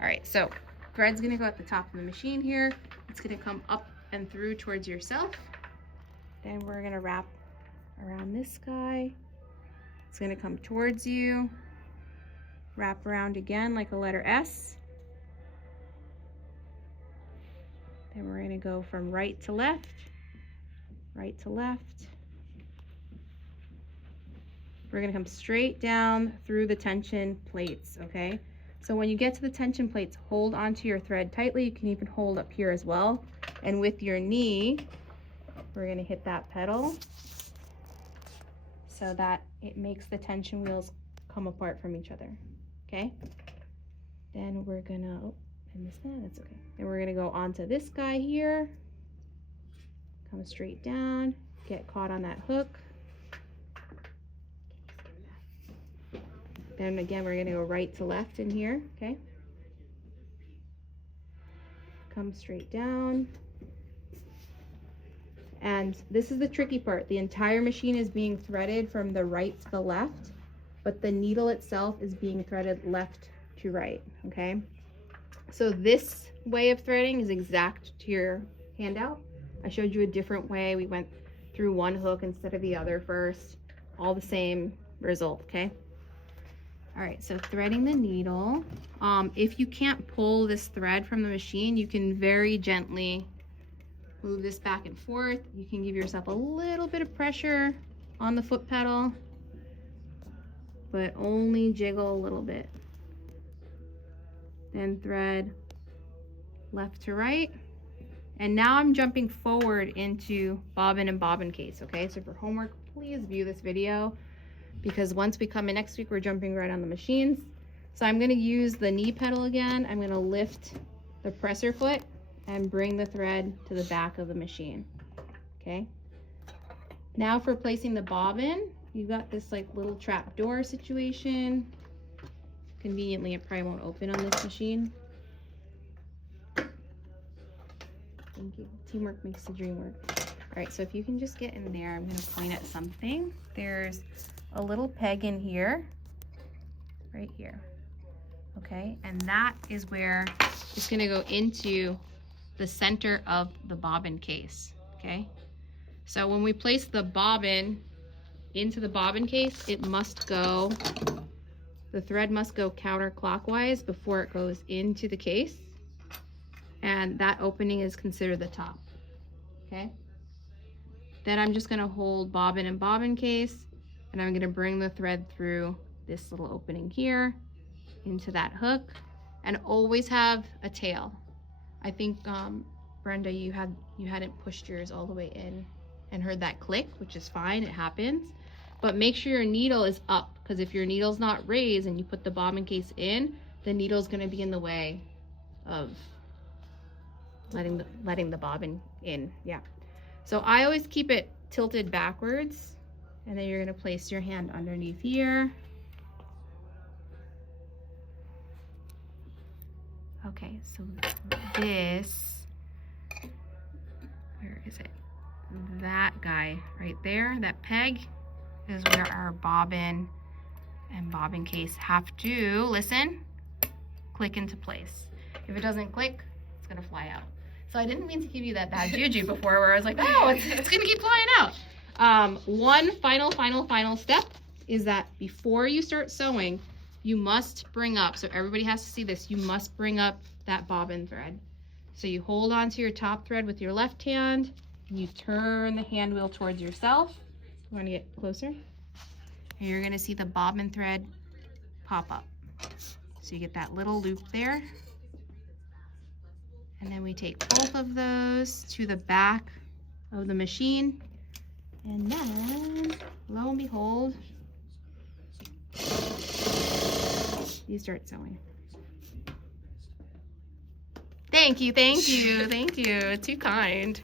All right, so thread's gonna go at the top of the machine here. It's gonna come up and through towards yourself. Then we're gonna wrap around this guy. It's gonna come towards you. Wrap around again like a letter S. Then we're gonna go from right to left, right to left. We're gonna come straight down through the tension plates, okay? So when you get to the tension plates, hold onto your thread tightly. You can even hold up here as well. And with your knee, we're gonna hit that pedal so that it makes the tension wheels come apart from each other, okay? Then we're gonna, oh, I missed that, that's okay. Then we're gonna go onto this guy here, come straight down, get caught on that hook. Then again, we're gonna go right to left in here, okay? Come straight down. And this is the tricky part. The entire machine is being threaded from the right to the left, but the needle itself is being threaded left to right, okay? So this way of threading is exact to your handout. I showed you a different way. We went through one hook instead of the other first. All the same result, okay? All right, so threading the needle. If you can't pull this thread from the machine, you can very gently move this back and forth. You can give yourself a little bit of pressure on the foot pedal, but only jiggle a little bit. Then thread left to right. And now I'm jumping forward into bobbin and bobbin case, okay? So for homework, please view this video, because once we come in next week, we're jumping right on the machines. So I'm gonna use the knee pedal again. I'm gonna lift the presser foot and bring the thread to the back of the machine, okay? Now for placing the bobbin, you've got this like little trap door situation. Conveniently, it probably won't open on this machine. Thank you. Teamwork makes the dream work. All right, so if you can just get in there, I'm gonna point at something. There's a little peg in here, right here, okay? And that is where it's gonna go into the center of the bobbin case, okay? So when we place the bobbin into the bobbin case, it must go, the thread must go counterclockwise before it goes into the case. And that opening is considered the top, okay? Then I'm just gonna hold bobbin and bobbin case, and I'm gonna bring the thread through this little opening here into that hook, and always have a tail. I think, Brenda, you hadn't pushed yours all the way in and heard that click, which is fine, it happens. But make sure your needle is up, because if your needle's not raised and you put the bobbin case in, the needle's gonna be in the way of letting the bobbin in, yeah. So I always keep it tilted backwards, and then you're gonna place your hand underneath here. Okay, so this, where is it? That guy right there, that peg, is where our bobbin and bobbin case have to, listen, click into place. If it doesn't click, it's gonna fly out. So I didn't mean to give you that bad juju before where I was like, oh, it's gonna keep flying out. One final step is that before you start sewing, you must bring up, so everybody has to see this, you must bring up that bobbin thread. So you hold onto your top thread with your left hand, and you turn the hand wheel towards yourself. You wanna get closer? And you're gonna see the bobbin thread pop up. So you get that little loop there. And then we take both of those to the back of the machine. And then, lo and behold, you start sewing. Thank you, thank you, thank you. Too kind.